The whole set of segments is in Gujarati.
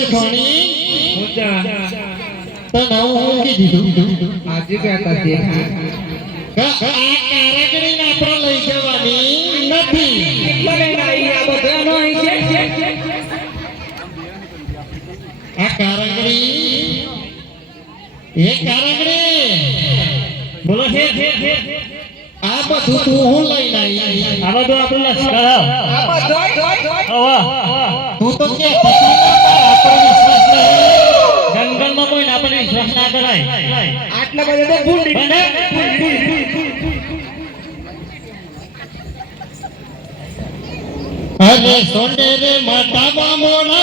શીખવાણી હું આજે કહેતા તે આ બધું આપણે લઈ જવાની નથી. આ બધાનો અહીં છે. આ કારાગરી એ કારાગરી આ બધું તું હું લઈને આવી આ બધું આપણું લશ્કર આ તું તો કે આટલા બધા તો ભૂંડી બને? અરે સોંડે રે માતા મોડા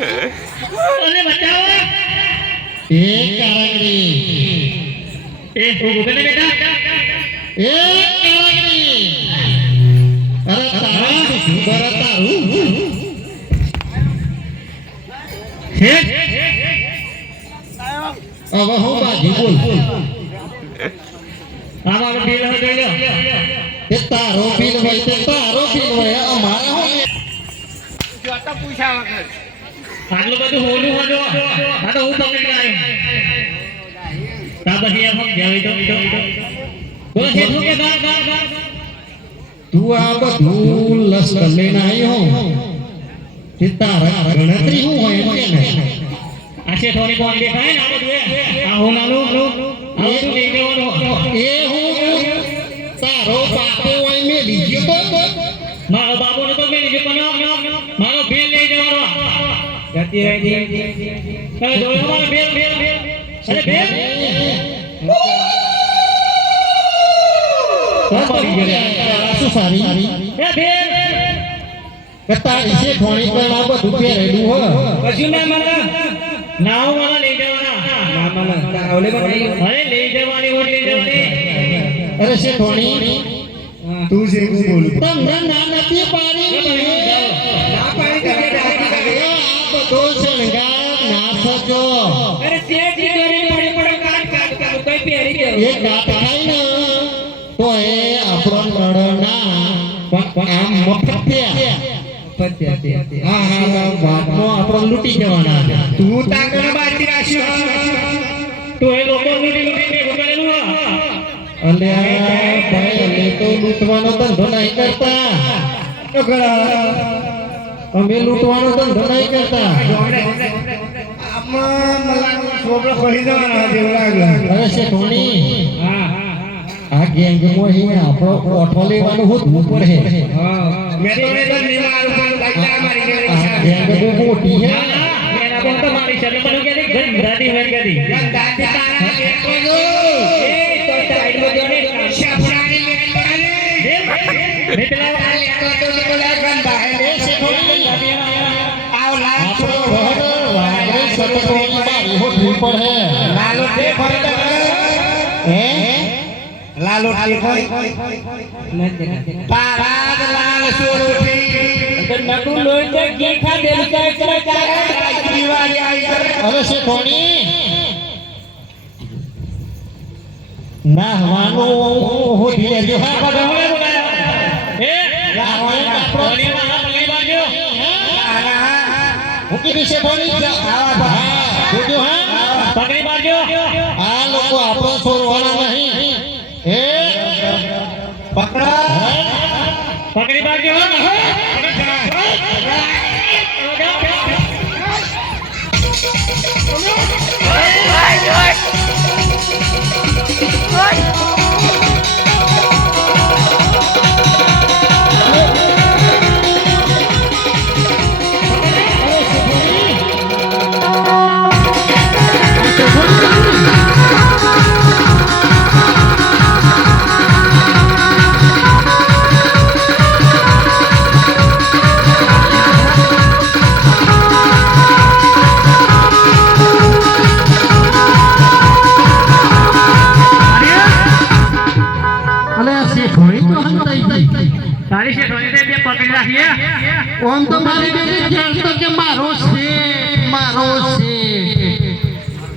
અને બચાવો એ કારંગડી એ ઊભું કરી બેટા. એ કારંગડી અરે તારા શું તારું હે? હવે હું બાજી બોલ. આમાં બિલ હો જોઈ લો. એ તારો બિલ હોય તે તારો બિલ હોય અમારે હું જોતા પૂછા વગર. આટલું બધું હોલું હોજો. આ તો હું પકડી આવ્યો તા પછી એમ સમજાવી તો. બોલો છે શું કે ગા ગા ગા તું આ બધું લશ્કર લઈને આવ્યો તે તારા ગણતરી શું હોય એમ કે આ છે થોડી કોણ દેખાય ને આ બધું આ હોનાનું આ બધું લઈ એ કે તારી છે થોડી પણ આ બધું પહેરેલું હો કશું ના મને નાવ મારા લઈ જવાના ના મને તાવલે બનાવી અરે લઈ જવાની ઓટ લઈ જવાની અરે છે. થોડી તું છે બોલું તમને ના નથી પાડી ના તમે કરે આ બધો શણગાર ના સજો અરે તે તિજોરી પડી પડો કાટ કાટ કાટ કઈ પહેરી ગયો. એ કાપ થાય ને તો એ આપણો ના પણ આમ મફત્યા. હા હા વાતનો આપણો લૂંટી જવાના. તું તાકણ બાજી રાખ્યો. તો એ લોકો લૂંટી ભાઈ તો લૂંટવાનો ધંધો નહીં કરતા. તો અમે લૂંટવાનો ધંધો નહીં કરતા. છોકરો પડી જવાનો જેવું અરે શેઠવાણી હા આ ગેંગમાં અહીં આપણો ઓઠો લેવાનું હોતું પડે. હા મેં તો એને તો નિમાળ ઉપર લાગ્યા મારી આ ગેંગ બહુ મોટી છે. ના, ના, તો મારી મને હોય તારા જો એ તો જો ને પેલા સટકોની મારી લાલો તે ફરત હે લાલો તે પારાગ લાલ તે દેલ કરે દિવાળી કરે લેજો આ હા. એ. મૂકી દીશે પકડી મારજો પકડી. મારજો ઓમ તો મારી બેટી ઘેર તો કે મારો શેઠ મારો શેઠ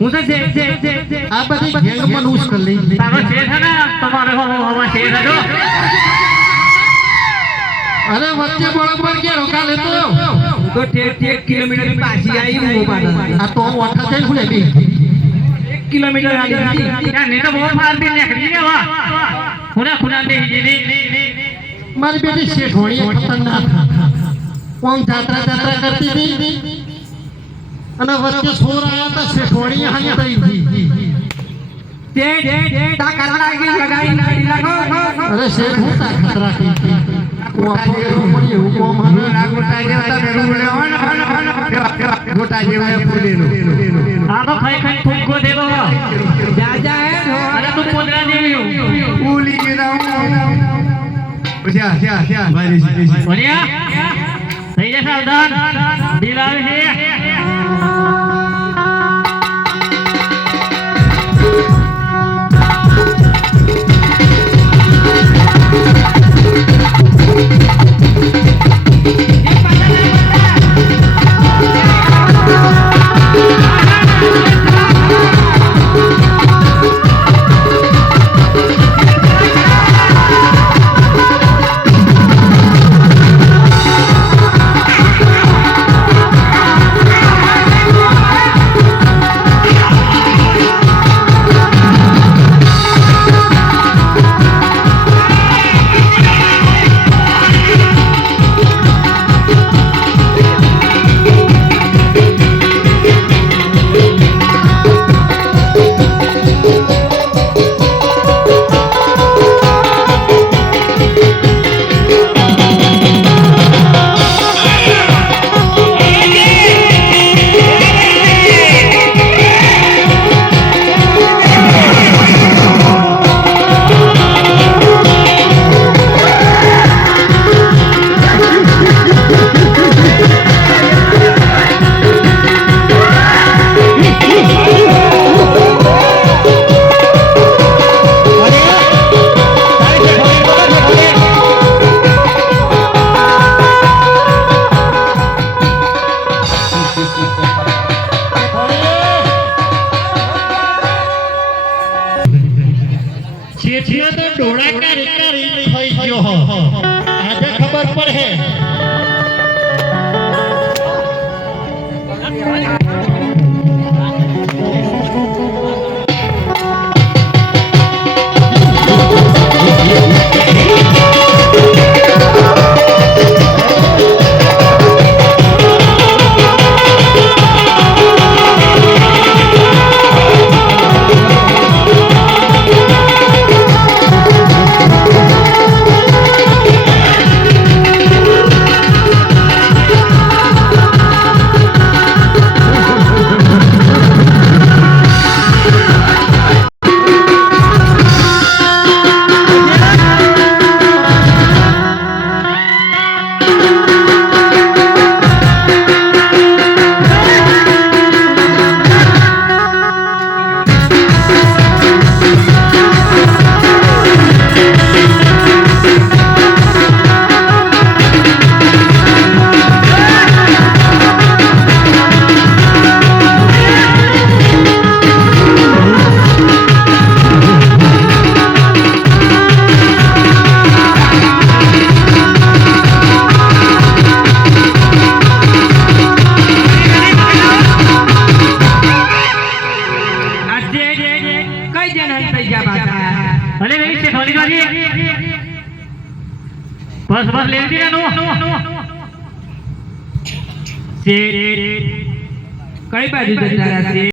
હું તો છે જે છે છે આ બધી ગેંગ મનુષ્ય કરી લઈ તારો શેર છે ને? તમારે હો હો હવા શેર હતો અરે વચ્ચે બરોબર કે રોકાલે તો. તો ઠેક ઠેક કિલોમીટર પાછી આવી હું પાછા આ તો ઓઠા બી કિલોમીટર આવી હતી. ને તો બહુ ફારતી નીકળી ને વા ખૂણા ખૂણા દે મારી બેટી શેઠોણી ખતરનાક. કોમ જાત્રા જાત્રા કરતી હતી અને વચ્ચે સોર આવ્યા હતા શેઠોણી હાની થઈ હતી તે અરે શેઠ હું ગોટા જેવા ફૂલેલું આ ખાઈ ખાઈ દેવો હે અરે પોદરા જેવી ફૂલી શ્યા ભાઈ બોલ્યા થઈ જશે અવધાન દિલ આવે છે. શેઠનો તો ડોળા કાઢી કાઢી થઈ ગયો આજે ખબર પડે બસ બસ લેતી ને કઈ બાજુ જતા રહ્યા